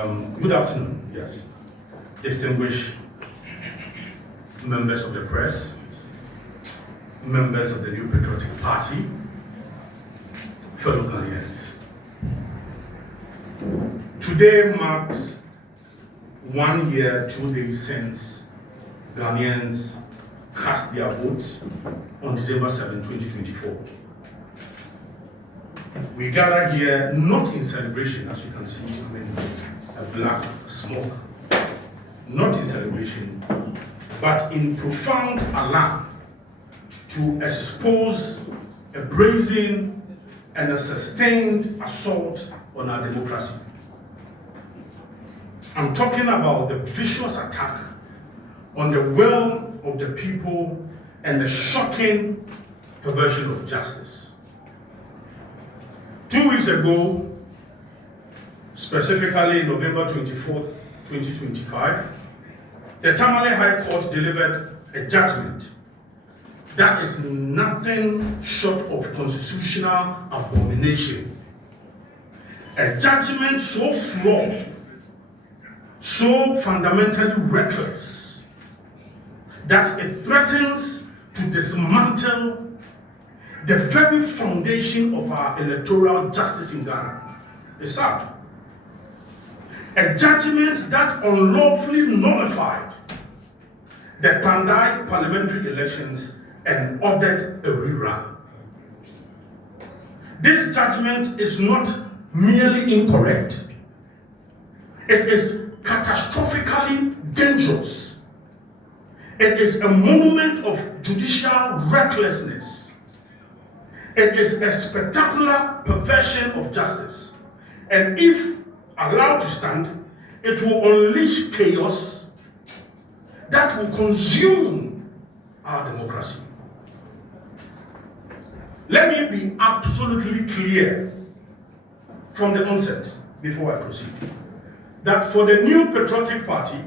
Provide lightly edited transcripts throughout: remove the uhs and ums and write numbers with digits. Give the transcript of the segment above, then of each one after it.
Good afternoon, yes. Distinguished members of the press, members of the New Patriotic Party, fellow Ghanaians. Today marks 1 year, 2 days since Ghanaians cast their votes on December 7, 2024. We gather here not in celebration, as you can see, a black smoke, not in celebration, but in profound alarm to expose a brazen and a sustained assault on our democracy. I'm talking about the vicious attack on the will of the people and the shocking perversion of justice. 2 weeks ago, specifically November 24th, 2025, the Tamale High Court delivered a judgment that is nothing short of constitutional abomination. A judgment so flawed, so fundamentally reckless, that it threatens to dismantle the very foundation of our electoral justice in Ghana. It's sad. A judgment that unlawfully nullified the Pandai parliamentary elections and ordered a rerun. This judgment is not merely incorrect, it is catastrophically dangerous. It is a monument of judicial recklessness. It is a spectacular perversion of justice. And if allowed to stand, it will unleash chaos that will consume our democracy. Let me be absolutely clear from the onset, before I proceed, that for the New Patriotic Party,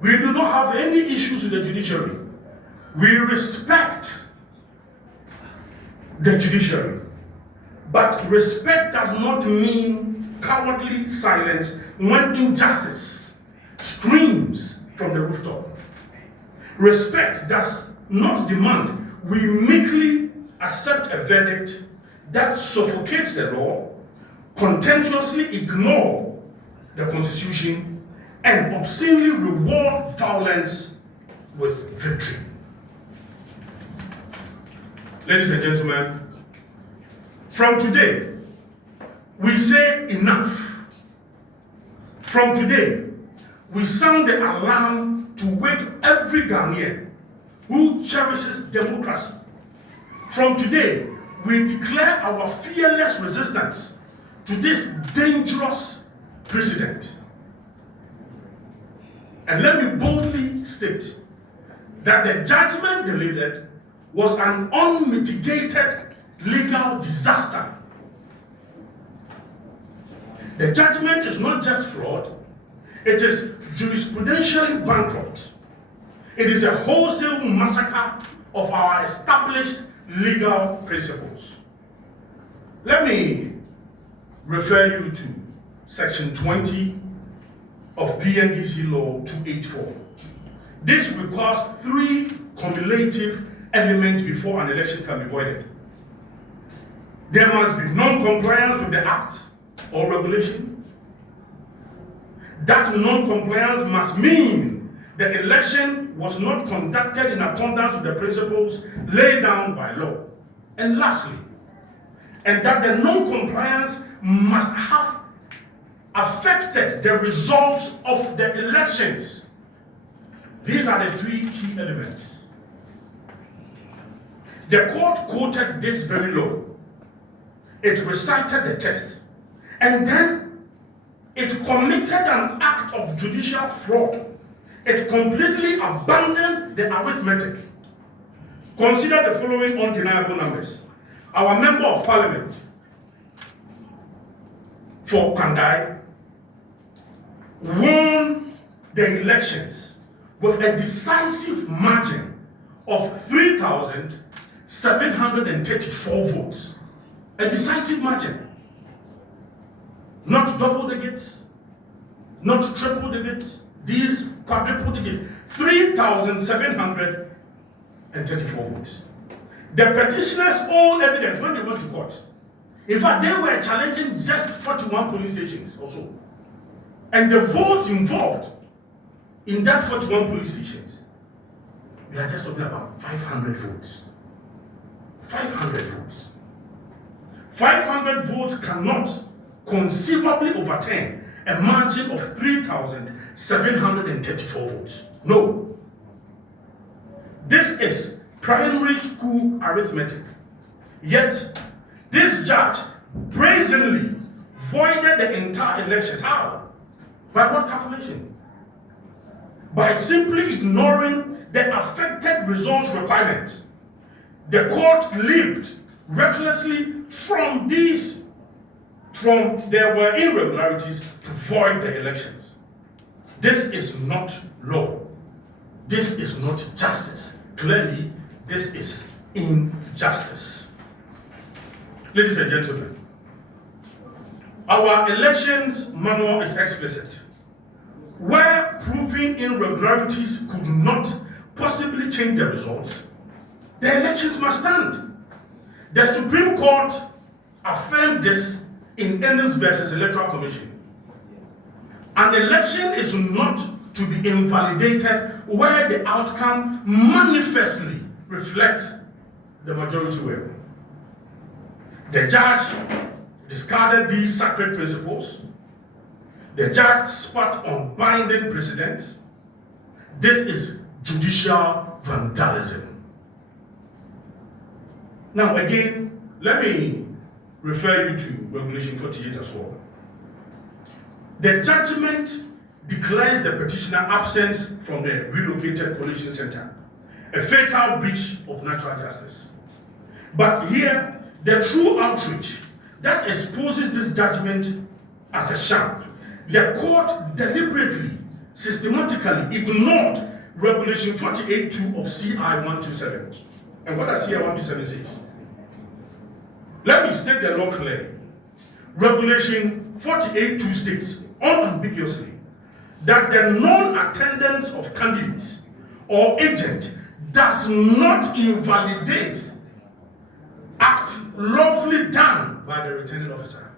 we do not have any issues with the judiciary. We respect the judiciary. But respect does not mean cowardly silence when injustice screams from the rooftop. Respect does not demand we meekly accept a verdict that suffocates the law, contemptuously ignore the Constitution, and obscenely reward violence with victory. Ladies and gentlemen, from today, we say enough. From today, we sound the alarm to wake every Ghanaian who cherishes democracy. From today, we declare our fearless resistance to this dangerous precedent. And let me boldly state that the judgment delivered was an unmitigated legal disaster. The judgment is not just flawed, it is jurisprudentially bankrupt. It is a wholesale massacre of our established legal principles. Let me refer you to Section 20 of PNDC Law 284. This requires 3 cumulative elements before an election can be voided. There must be non-compliance with the act or regulation. That non-compliance must mean the election was not conducted in accordance with the principles laid down by law. And lastly, and that the non-compliance must have affected the results of the elections. These are the 3 key elements. The court quoted this very law. It recited the text. And then it committed an act of judicial fraud. It completely abandoned the arithmetic. Consider the following undeniable numbers. Our member of parliament for Pandai won the elections with a decisive margin of 3,734 votes. A decisive margin. Not double digits, not triple digits, these quadruple digits, 3,734 votes. The petitioners' own evidence when they went to court. In fact, they were challenging just 41 polling stations or so. And the votes involved in that 41 polling stations, we are just talking about 500 votes. 500 votes. 500 votes cannot conceivably overturn a margin of 3,734 votes. No. This is primary school arithmetic. Yet, this judge brazenly voided the entire elections. How? By what calculation? By simply ignoring the affected results requirement. The court leaped recklessly from there were irregularities to void the elections. This is not law. This is not justice. Clearly, this is injustice. Ladies and gentlemen, our elections manual is explicit. Where proving irregularities could not possibly change the results, the elections must stand. The Supreme Court affirmed this in Ennis versus Electoral Commission. An election is not to be invalidated where the outcome manifestly reflects the majority will. The judge discarded these sacred principles. The judge spat on binding precedent. This is judicial vandalism. Now again, let me refer you to Regulation 48 as well. The judgment declares the petitioner absent from the relocated collation center, a fatal breach of natural justice. But here, the true outrage that exposes this judgment as a sham, the court deliberately, systematically ignored Regulation 48.2 of CI 127. And what does CI 127 say? Let me state the law clearly. Regulation 48.2 states unambiguously that the non-attendance of candidates or agent does not invalidate acts lawfully done by the returning officer.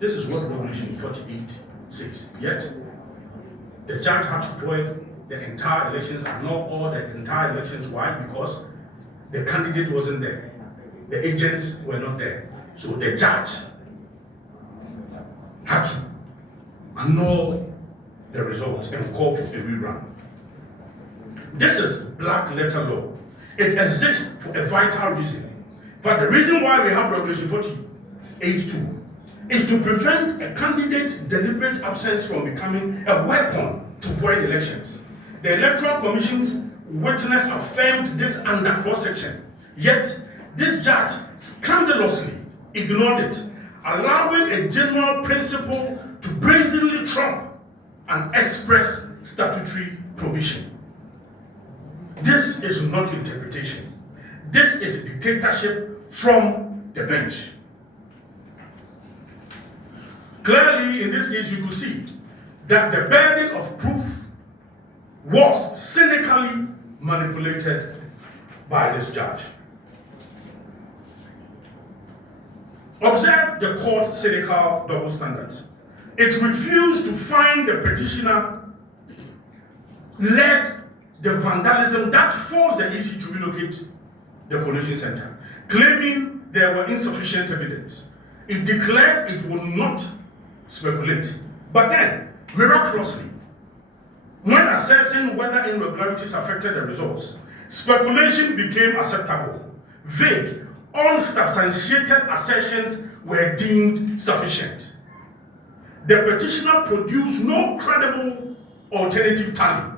This is what Regulation 48 says. Yet, the judge had to void the entire elections and not all the entire elections. Why? Because the candidate wasn't there. The agents were not there. So the judge had to annul the results and call for a rerun. This is black letter law. It exists for a vital reason. But the reason why we have Regulation 48.2 is to prevent a candidate's deliberate absence from becoming a weapon to void elections. The Electoral Commission's witness affirmed this under cross-section. Yet, this judge scandalously ignored it, allowing a general principle to brazenly trump an express statutory provision. This is not interpretation. This is dictatorship from the bench. Clearly, in this case, you could see that the burden of proof was cynically manipulated by this judge. Observe the court's cynical double standards. It refused to find the petitioner led the vandalism that forced the EC to relocate the collation center, claiming there were insufficient evidence. It declared it would not speculate. But then, miraculously, when assessing whether irregularities affected the results, speculation became acceptable. Vague, unsubstantiated assertions were deemed sufficient. The petitioner produced no credible alternative tally.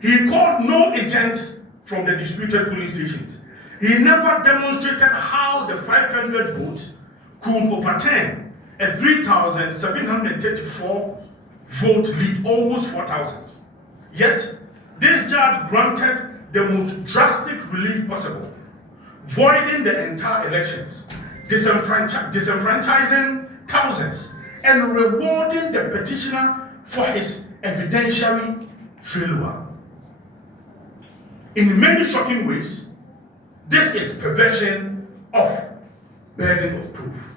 He called no agents from the disputed polling stations. He never demonstrated how the 500 votes could overturn a 3,734 vote lead, almost 4,000. Yet, this judge granted the most drastic relief possible, voiding the entire elections, disenfranchising thousands, and rewarding the petitioner for his evidentiary failure. In many shocking ways, this is perversion of burden of proof.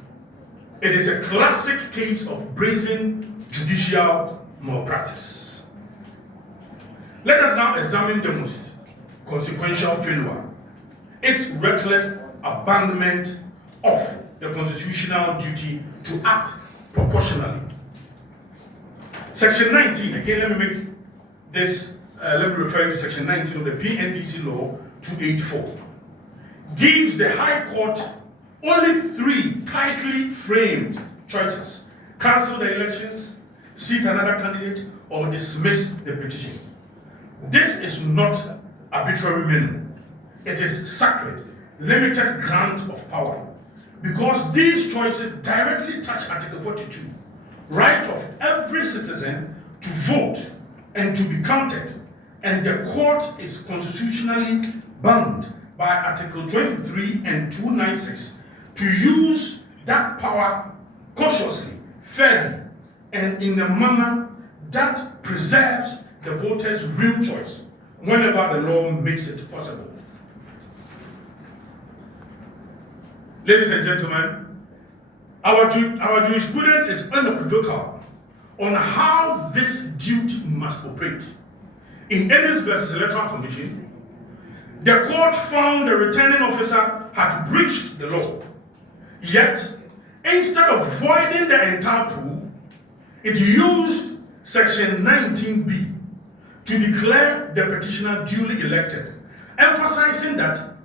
It is a classic case of brazen judicial malpractice. Let us now examine the most consequential failure, its reckless abandonment of the constitutional duty to act proportionally. Section 19, again, let me make this, let me refer you to Section 19 of the PNDC Law 284, gives the High Court only 3 tightly framed choices: cancel the elections, seat another candidate, or dismiss the petition. This is not arbitrary minimum. It is sacred, limited grant of power, because these choices directly touch Article 42, right of every citizen to vote and to be counted, and the court is constitutionally bound by Article 23 and 296 to use that power cautiously, fairly, and in a manner that preserves the voter's real choice whenever the law makes it possible. Ladies and gentlemen, our jurisprudence is unequivocal on how this duty must operate. In Ennis versus Electoral Commission, the court found the returning officer had breached the law. Yet, instead of voiding the entire pool, it used Section 19B to declare the petitioner duly elected, emphasizing that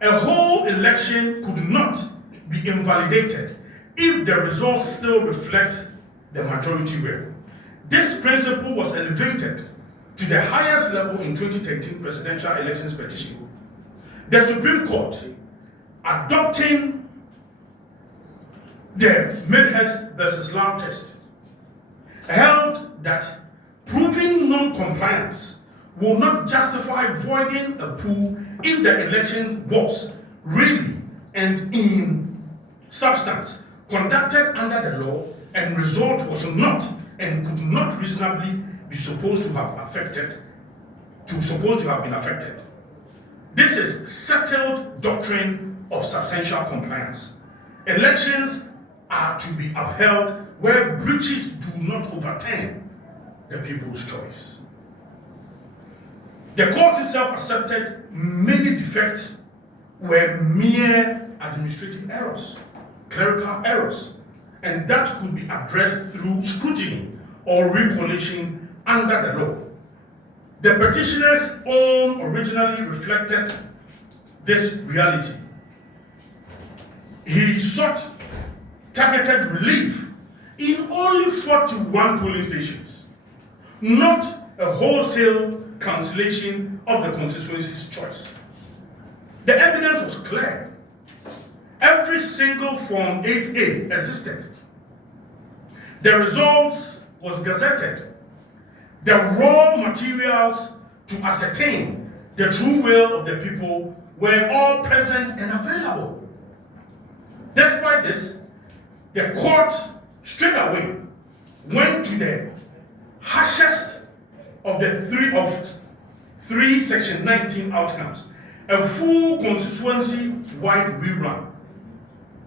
a whole election could not be invalidated if the result still reflects the majority will. This principle was elevated to the highest level in 2013 presidential elections petition. The Supreme Court, adopting the Midhurst versus Lau test, held that proving non-compliance will not justify voiding a pool if the election was really and in substance conducted under the law and result was not and could not reasonably be supposed to have been affected. This is settled doctrine of substantial compliance. Elections are to be upheld where breaches do not overturn the people's choice. The court itself accepted many defects were mere administrative errors, clerical errors, and that could be addressed through scrutiny or recollation under the law. The petitioner's own originally reflected this reality. He sought targeted relief in only 41 polling stations, not a wholesale cancellation of the constituency's choice. The evidence was clear. Every single Form 8A existed. The results was gazetted. The raw materials to ascertain the true will of the people were all present and available. Despite this, the court straight away went to the harshest of the three Section 19 outcomes, a full constituency-wide rerun.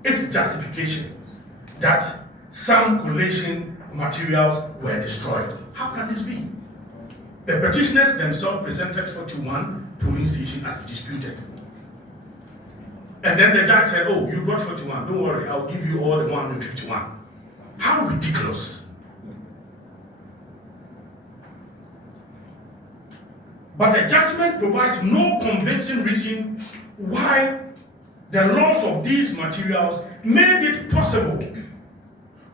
Its justification that some collation materials were destroyed. How can this be? The petitioners themselves presented 41 polling stations as disputed. And then the judge said, oh, you brought 41, don't worry, I'll give you all the 151. How ridiculous. But the judgment provides no convincing reason why the loss of these materials made it possible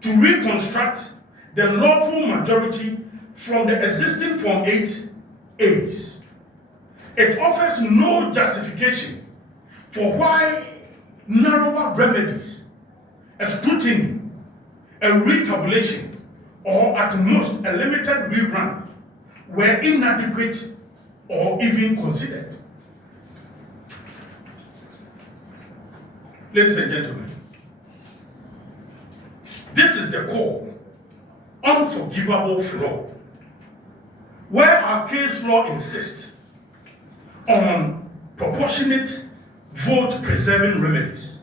to reconstruct the lawful majority from the existing Form 8As. It offers no justification for why narrower remedies, a scrutiny, a retabulation, or at most a limited rerun were inadequate or even considered. Ladies and gentlemen, this is the core, unforgivable flaw where our case law insists on proportionate vote-preserving remedies,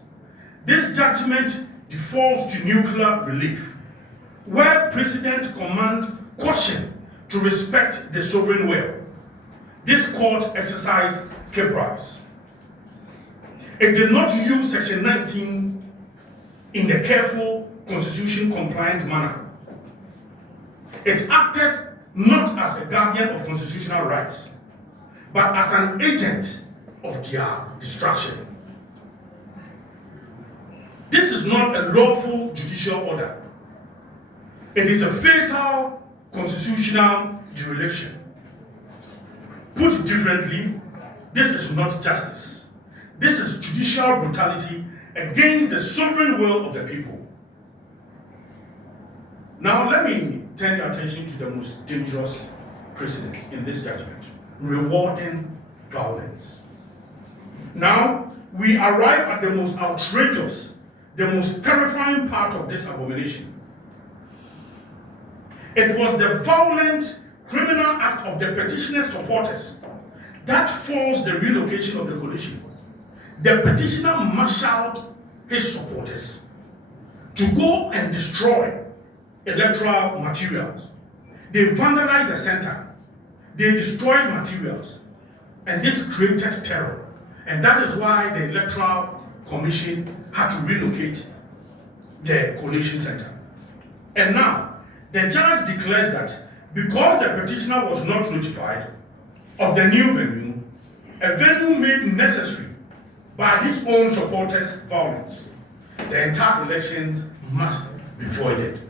this judgment defaults to nuclear relief, where President command caution to respect the sovereign will. This court exercised caprice. It did not use Section 19 in a careful, constitution-compliant manner. It acted not as a guardian of constitutional rights, but as an agent of their destruction. This is not a lawful judicial order. It is a fatal constitutional dereliction. Put differently, this is not justice. This is judicial brutality against the sovereign will of the people. Now let me turn your attention to the most dangerous precedent in this judgment: rewarding violence. Now we arrive at the most outrageous, the most terrifying part of this abomination. It was the violent criminal act of the petitioner's supporters that forced the relocation of the coalition. The petitioner marshaled his supporters to go and destroy electoral materials. They vandalized the center. They destroyed materials. And this created terror. And that is why the Electoral Commission had to relocate the coalition center. And now, the judge declares that because the petitioner was not notified of the new venue, a venue made necessary by his own supporters' violence, the entire elections must be voided.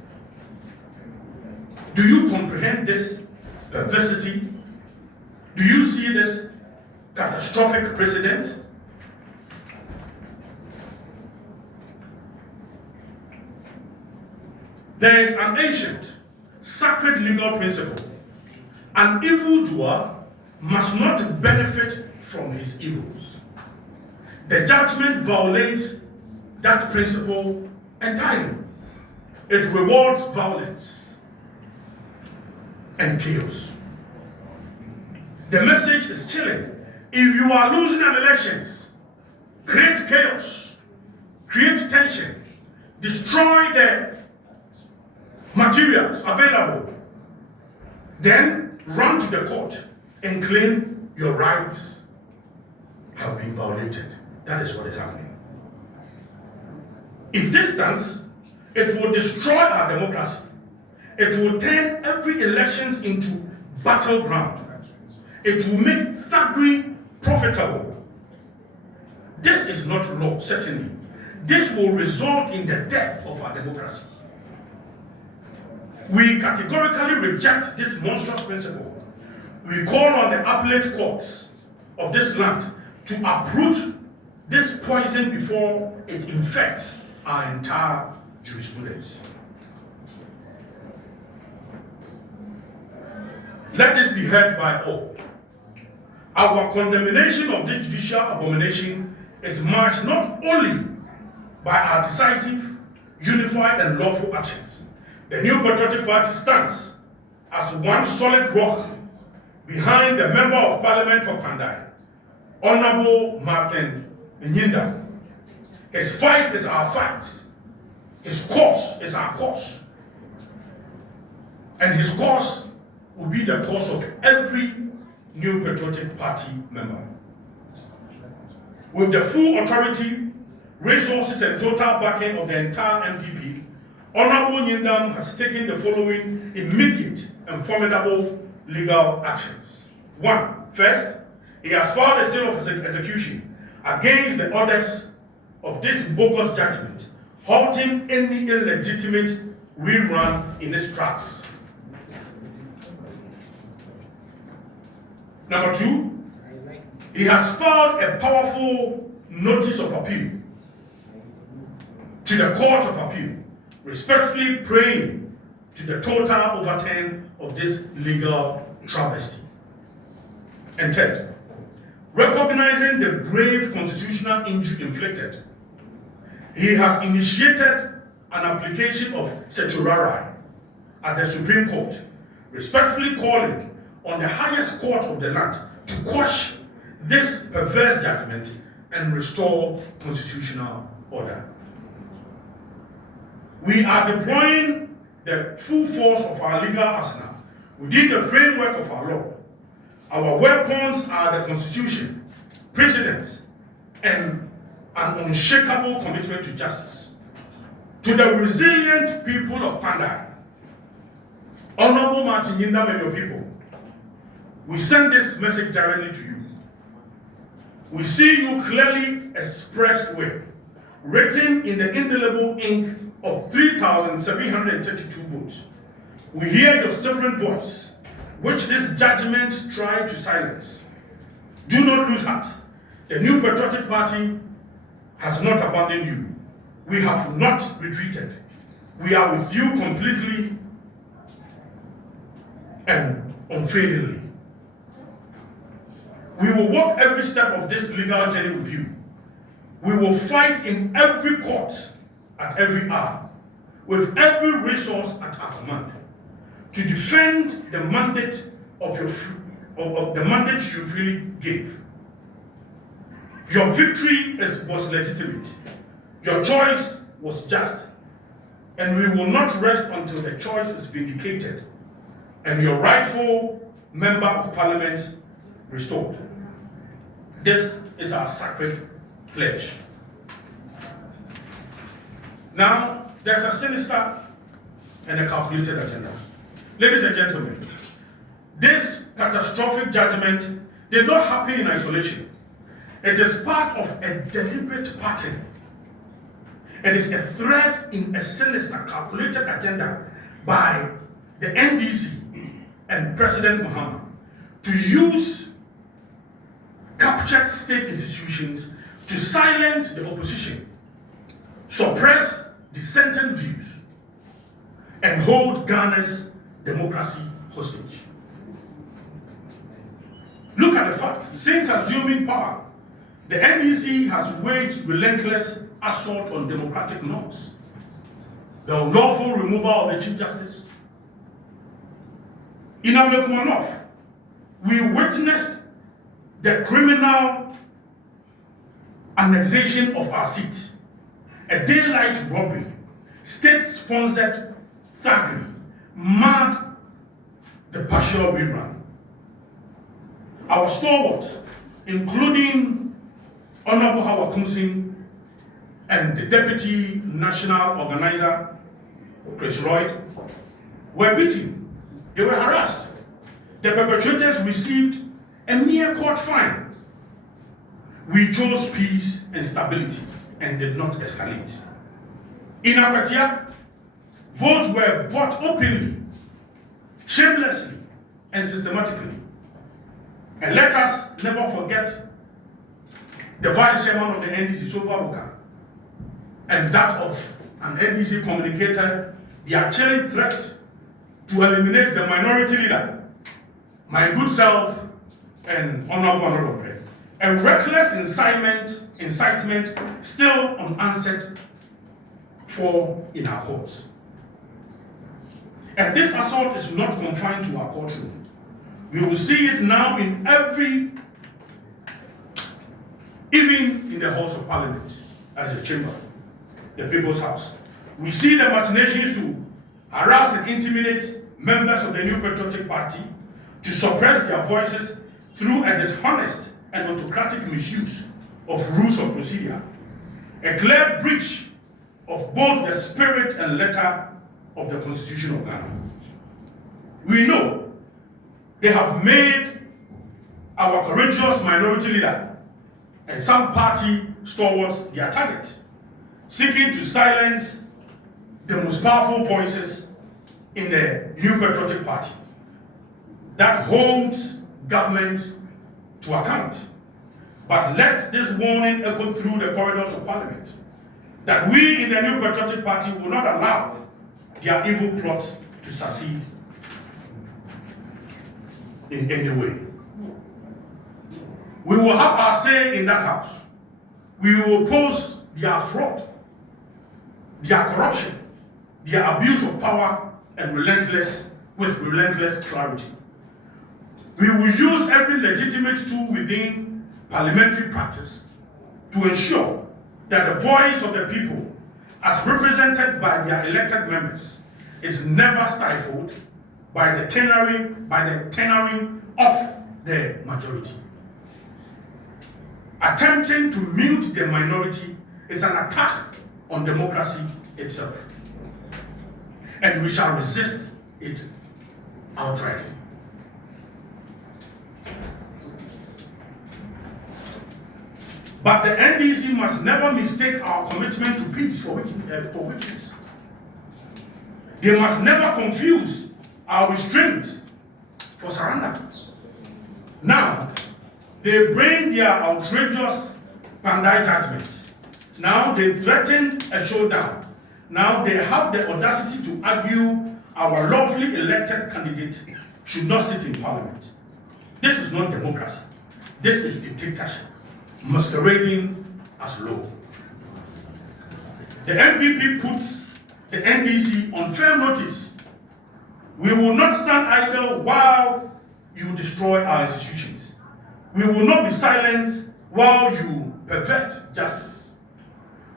Do you comprehend this perversity? Do you see this catastrophic precedent? There is an ancient, sacred legal principle. An evildoer must not benefit from his evils. The judgment violates that principle entirely. It rewards violence and chaos. The message is chilling. If you are losing an elections, create chaos, create tension, destroy the materials available, then run to the court and claim your rights have been violated. That is what is happening. If this stands, it will destroy our democracy. It will turn every elections into battleground. It will make thuggery profitable. This is not law, certainly. This will result in the death of our democracy. We categorically reject this monstrous principle. We call on the appellate courts of this land to uproot this poison before it infects our entire jurisprudence. Let this be heard by all. Our condemnation of this judicial abomination is marked not only by our decisive, unified, and lawful actions. The New Patriotic Party stands as one solid rock behind the Member of Parliament for Pandai, Honorable Martin Nyinda. His fight is our fight. His cause is our cause. And his cause will be the cause of every New Patriotic Party member. With the full authority, resources, and total backing of the entire MPP, Honorable Nyinda has taken the following immediate and formidable legal actions. One, first, he has filed a stay of execution against the orders of this bogus judgment, halting any illegitimate rerun in its tracks. Number two, he has filed a powerful notice of appeal to the Court of Appeal, respectfully praying to the total overturn of this legal travesty. And third, recognizing the grave constitutional injury inflicted, he has initiated an application of certiorari at the Supreme Court, respectfully calling on the highest court of the land to quash this perverse judgment and restore constitutional order. We are deploying the full force of our legal arsenal within the framework of our law. Our weapons are the Constitution, precedents, and an unshakable commitment to justice. To the resilient people of Pandai, Honorable Martin Yindam and your people, we send this message directly to you. We see you clearly expressed way, written in the indelible ink of 3,732 votes. We hear your sovereign voice, which this judgment tried to silence. Do not lose heart. The New Patriotic Party has not abandoned you. We have not retreated. We are with you completely and unfailingly. We will walk every step of this legal journey with you. We will fight in every court at every hour, with every resource at our command, to defend the mandate of the mandate you freely gave. Your victory was legitimate. Your choice was just. And we will not rest until the choice is vindicated and your rightful member of parliament restored. This is our sacred pledge. Now, there's a sinister and a calculated agenda. Ladies and gentlemen, this catastrophic judgment did not happen in isolation. It is part of a deliberate pattern. It is a thread in a sinister, calculated agenda by the NDC and President Muhammad to use captured state institutions to silence the opposition, suppress dissenting views, and hold Ghana's democracy hostage. Look at the fact, since assuming power, the NDC has waged relentless assault on democratic norms. The unlawful removal of the Chief Justice. In Abokumanoff, we witnessed the criminal annexation of our seat, a daylight robbery, state-sponsored thuggery, mad the partial rerun. Our stalwart, including Honorable Howard Kumsing and the Deputy National Organizer, Chris Lloyd, were beaten. They were harassed. The perpetrators received a mere court fine. We chose peace and stability and did not escalate. In Akwatia, votes were bought openly, shamelessly, and systematically. And let us never forget the vice chairman of the NDC, Sofa Boakye, and that of an NDC communicator, their chilling threat to eliminate the minority leader, my good self, and Honorable Prev. A reckless incitement still unanswered for in our courts. And this assault is not confined to our courtroom. We will see it now in even in the House of Parliament, as a chamber, the People's House. We see the machinations to harass and intimidate members of the New Patriotic Party, to suppress their voices through a dishonest and autocratic misuse of rules of procedure, a clear breach of both the spirit and letter of the Constitution of Ghana. We know they have made our courageous minority leader and some party stalwarts their target, seeking to silence the most powerful voices in the New Patriotic Party that holds government to account. But let this warning echo through the corridors of Parliament, that we in the New Patriotic Party will not allow their evil plot to succeed in any way. We will have our say in that house. We will oppose their fraud, their corruption, their abuse of power, and relentless clarity. We will use every legitimate tool within parliamentary practice to ensure that the voice of the people, as represented by their elected members, is never stifled by the tenoring of the majority. Attempting to mute the minority is an attack on democracy itself, and we shall resist it outrightly. But the NDC must never mistake our commitment to peace for weakness. They must never confuse our restraint for surrender. Now, they bring their outrageous Pandai judgment. Now they threaten a showdown. Now they have the audacity to argue our lawfully elected candidate should not sit in parliament. This is not democracy. This is dictatorship, masquerading as law. The NPP puts the NDC on firm notice. We will not stand idle while you destroy our institutions. We will not be silent while you pervert justice.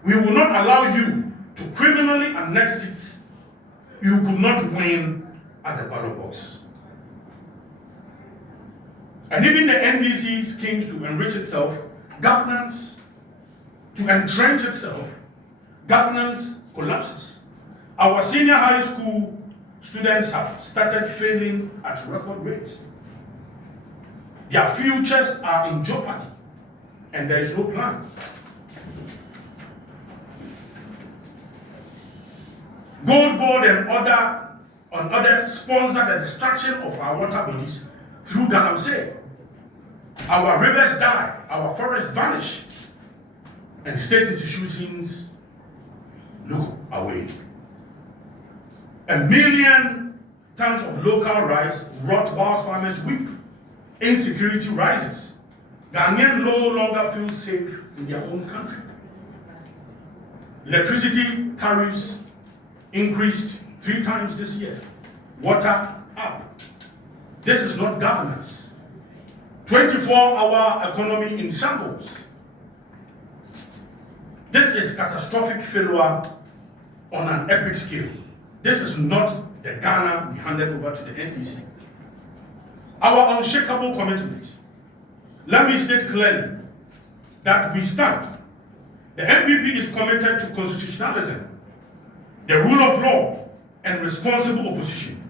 We will not allow you to criminally annex seats you could not win at the ballot box. And even the NDC schemes to enrich itself, governance, to entrench itself, governance collapses. Our senior high school students have started failing at record rates. Their futures are in jeopardy, and there is no plan. Gold Board and others sponsor the destruction of our water bodies through Gov'Mnt. Our rivers die, our forests vanish, and state institutions look away. 1 million tons of local rice rot whilst farmers weep. Insecurity rises. Ghanaians no longer feel safe in their own country. Electricity tariffs increased 3 times this year. Water up. This is not governance. 24-hour economy in shambles. This is catastrophic failure on an epic scale. This is not the Ghana we handed over to the NDC. Our unshakable commitment. Let me state clearly that we stand. The NPP is committed to constitutionalism, the rule of law, and responsible opposition.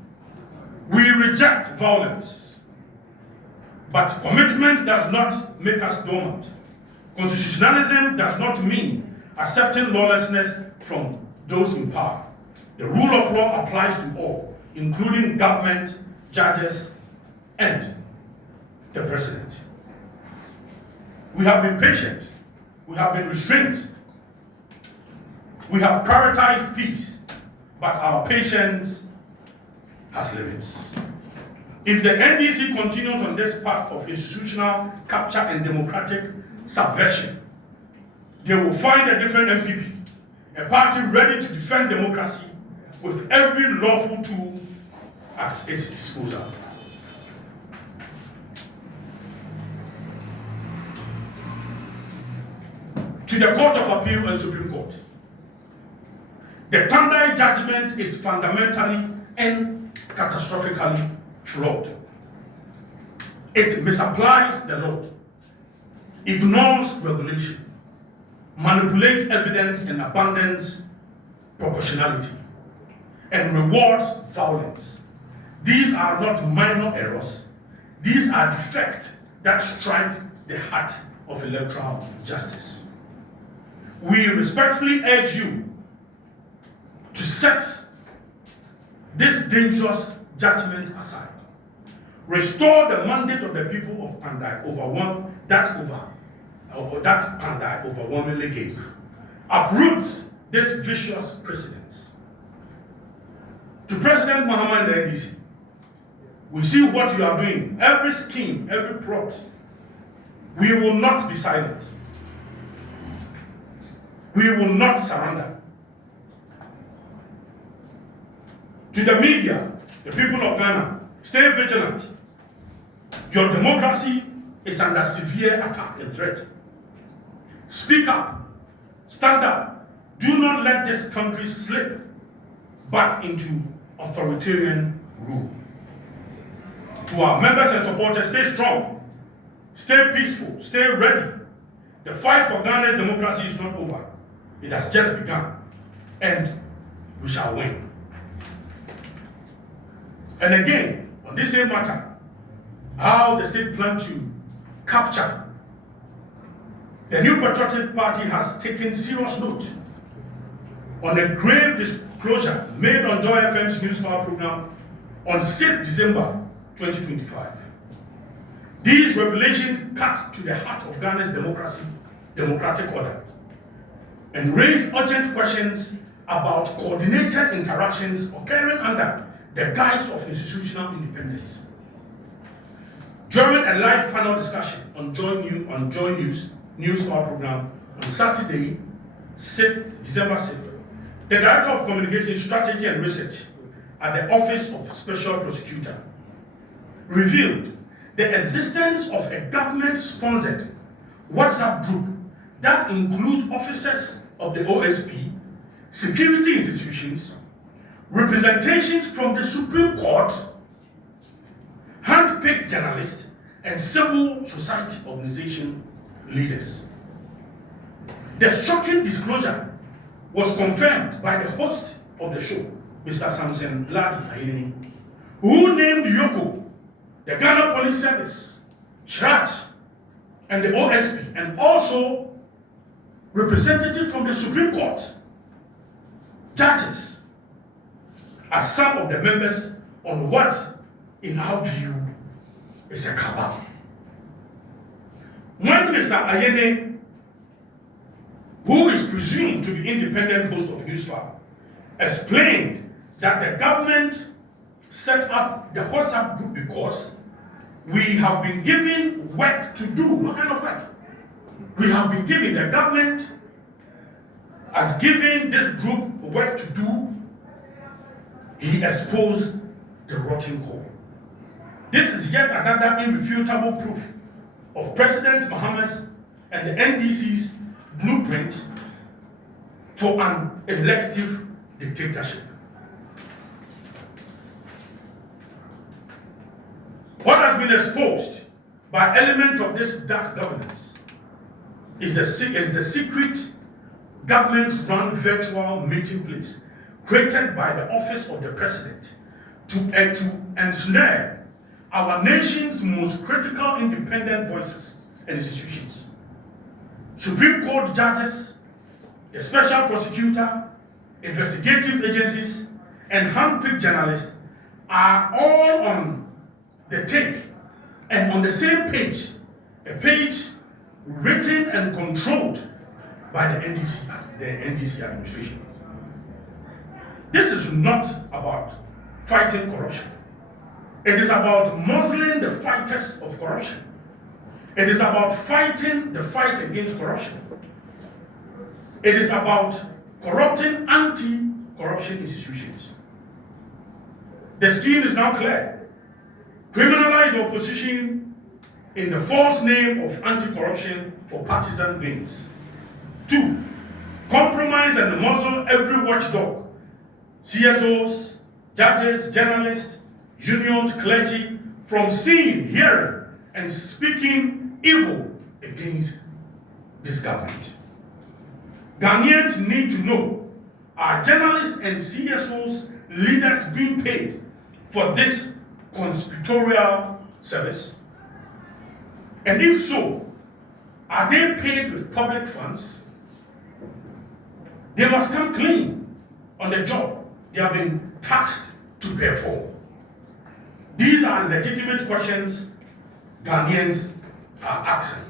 We reject violence, but commitment does not make us dormant. Constitutionalism does not mean accepting lawlessness from those in power. The rule of law applies to all, including government, judges, and the president. We have been patient. We have been restrained. We have prioritized peace, but our patience has limits. If the NDC continues on this path of institutional capture and democratic subversion, they will find a different MPP, a party ready to defend democracy with every lawful tool at its disposal. To the Court of Appeal and Supreme Court. The Pandai judgment is fundamentally and catastrophically flawed. It misapplies the law, ignores regulation, manipulates evidence and abandons proportionality, and rewards violence. These are not minor errors. These are defects that strike the heart of electoral justice. We respectfully urge you to set this dangerous judgment aside. Restore the mandate of the people of Pandai that Pandai overwhelmingly gave. Uproot this vicious precedence. To President Mahama and the NDC, we see what you are doing. Every scheme, every plot. We will not be silent. We will not surrender. To the media, the people of Ghana, stay vigilant. Your democracy is under severe attack and threat. Speak up, stand up. Do not let this country slip back into authoritarian rule. To our members and supporters, stay strong, stay peaceful, stay ready. The fight for Ghana's democracy is not over. It has just begun, and we shall win. And again, on this same matter, how the state plans to capture, the New Patriotic Party has taken serious note on a grave disclosure made on Joy FM's Newsfile program on 6th December 2025. These revelations cut to the heart of Ghana's democratic order, and raise urgent questions about coordinated interactions occurring under the guise of institutional independence. During a live panel discussion on Joy Newsfile program on Saturday, December 6th, the Director of Communication Strategy and Research at the Office of Special Prosecutor revealed the existence of a government-sponsored WhatsApp group that includes officers of the OSP, security institutions, representations from the Supreme Court, hand-picked journalists, and civil society organization leaders. The shocking disclosure was confirmed by the host of the show, Mr. Samson Ladi, who named Yoko, the Ghana Police Service, Shraj, and the OSP, and also representatives from the Supreme Court, judges, as some of the members on what, in our view, is a cabal. When Mr. Ayene, who is presumed to be independent host of Newsfile, explained that the government set up the WhatsApp group because we have been given work to do. What kind of work? We have been given, the government has given this group work to do. He exposed the rotten core. This is yet another irrefutable proof of President Mohammed's and the NDC's blueprint for an elective dictatorship. What has been exposed by elements of this dark governance is the secret government-run virtual meeting place created by the office of the president to ensnare our nation's most critical independent voices and institutions. Supreme Court judges, the special prosecutor, investigative agencies, and hand-picked journalists are all on the take and on the same page, a page written and controlled by the NDC administration. This is not about fighting corruption. It is about muzzling the fighters of corruption. It is about fighting the fight against corruption. It is about corrupting anti-corruption institutions. The scheme is now clear. Criminalize the opposition in the false name of anti-corruption for partisan gains. 2, compromise and muzzle every watchdog, CSOs, judges, journalists, unions, clergy, from seeing, hearing, and speaking evil against this government. Ghanaians need to know, are journalists and CSOs leaders being paid for this conspiratorial service? And if so, are they paid with public funds? They must come clean on the job they have been tasked to pay for. These are legitimate questions Ghanaians are asking.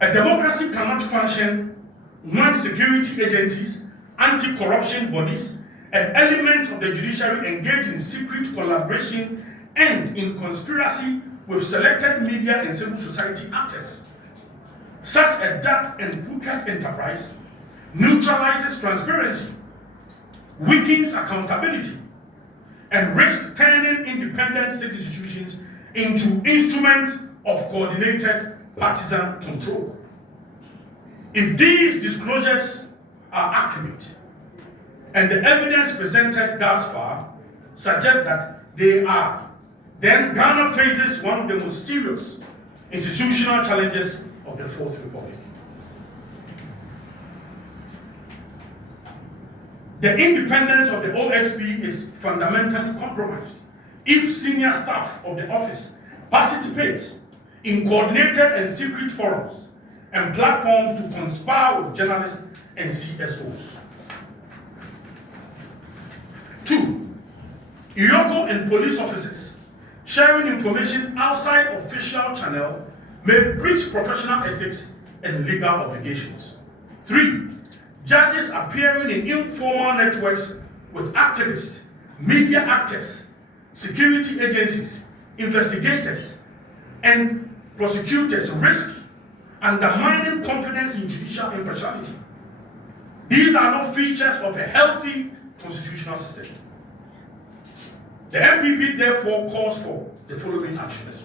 A democracy cannot function when security agencies, anti-corruption bodies, and elements of the judiciary engage in secret collaboration and in conspiracy with selected media and civil society actors. Such a dark and crooked enterprise neutralizes transparency weakens accountability, and risks turning independent state institutions into instruments of coordinated partisan control. If these disclosures are accurate, and the evidence presented thus far suggests that they are, then Ghana faces one of the most serious institutional challenges of the Fourth Republic. The independence of the OSP is fundamentally compromised if senior staff of the office participates in coordinated and secret forums and platforms to conspire with journalists and CSOs. 2. Iyoko and police officers sharing information outside official channel may breach professional ethics and legal obligations. 3. Judges appearing in informal networks with activists, media actors, security agencies, investigators, and prosecutors risk undermining confidence in judicial impartiality. These are not features of a healthy constitutional system. The MPP therefore calls for the following actions: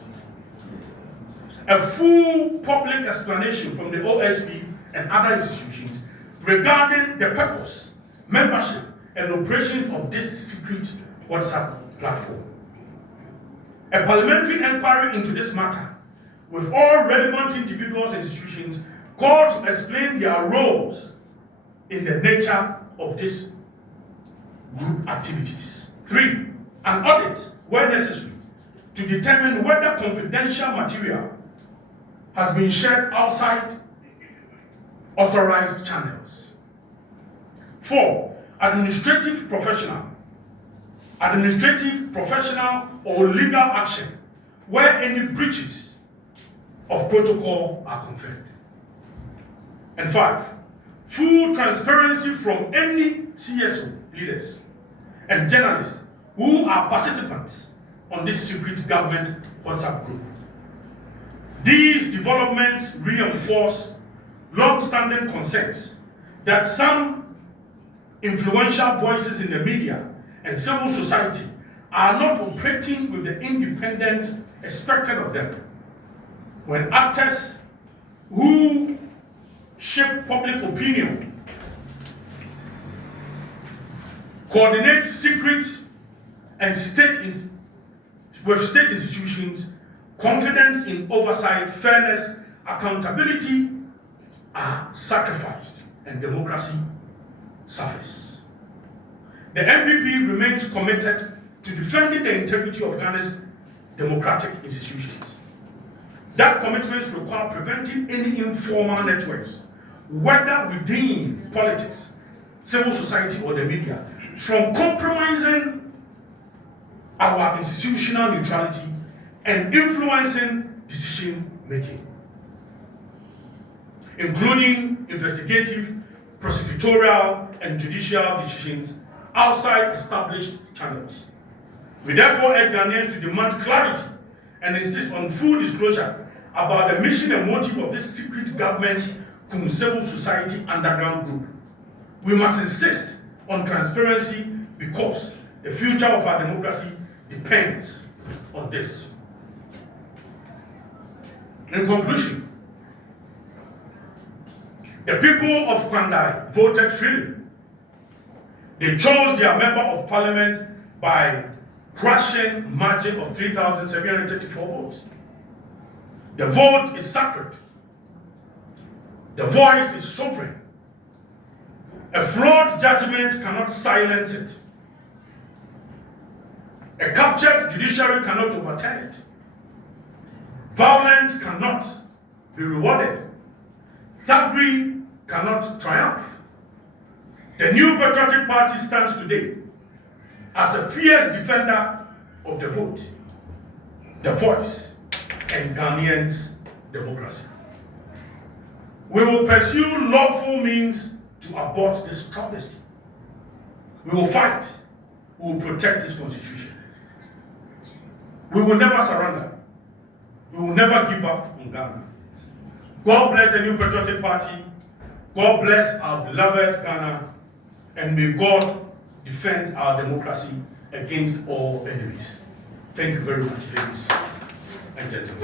a full public explanation from the OSP and other institutions regarding the purpose, membership, and operations of this secret WhatsApp platform. A parliamentary inquiry into this matter, with all relevant individuals and institutions called to explain their roles in the nature of this group activities. 3. An audit, where necessary, to determine whether confidential material has been shared outside authorized channels. 4. Administrative, professional, or legal action where any breaches of protocol are confirmed. And 5. Full transparency from any CSO leaders and journalists who are participants on this secret government WhatsApp group. These developments reinforce long-standing concerns that some influential voices in the media and civil society are not operating with the independence expected of them when actors who shape public opinion, coordinate secret and state institutions, confidence in oversight, fairness, accountability are sacrificed and democracy suffers. The MPP remains committed to defending the integrity of Ghana's democratic institutions. That commitment requires preventing any informal networks, whether within politics, civil society, or the media, from compromising our institutional neutrality and influencing decision making, including investigative, prosecutorial, and judicial decisions outside established channels. We therefore urge Ghanaians to demand clarity and insist on full disclosure about the mission and motive of this secret government cum civil society underground group. We must insist on transparency because the future of our democracy depends on this. In conclusion, the people of Kwandai voted freely. They chose their member of parliament by crushing margin of 3,734 votes. The vote is sacred. The voice is sovereign. A flawed judgment cannot silence it. A captured judiciary cannot overturn it. Violence cannot be rewarded. Thuggery cannot triumph. The New Patriotic Party stands today as a fierce defender of the vote, the voice, and Ghanaians' democracy. We will pursue lawful means to abort this travesty. We will fight. We will protect this constitution. We will never surrender. We will never give up on Ghana. God bless the New Patriotic Party. God bless our beloved Ghana. And may God defend our democracy against all enemies. Thank you very much, ladies and gentlemen.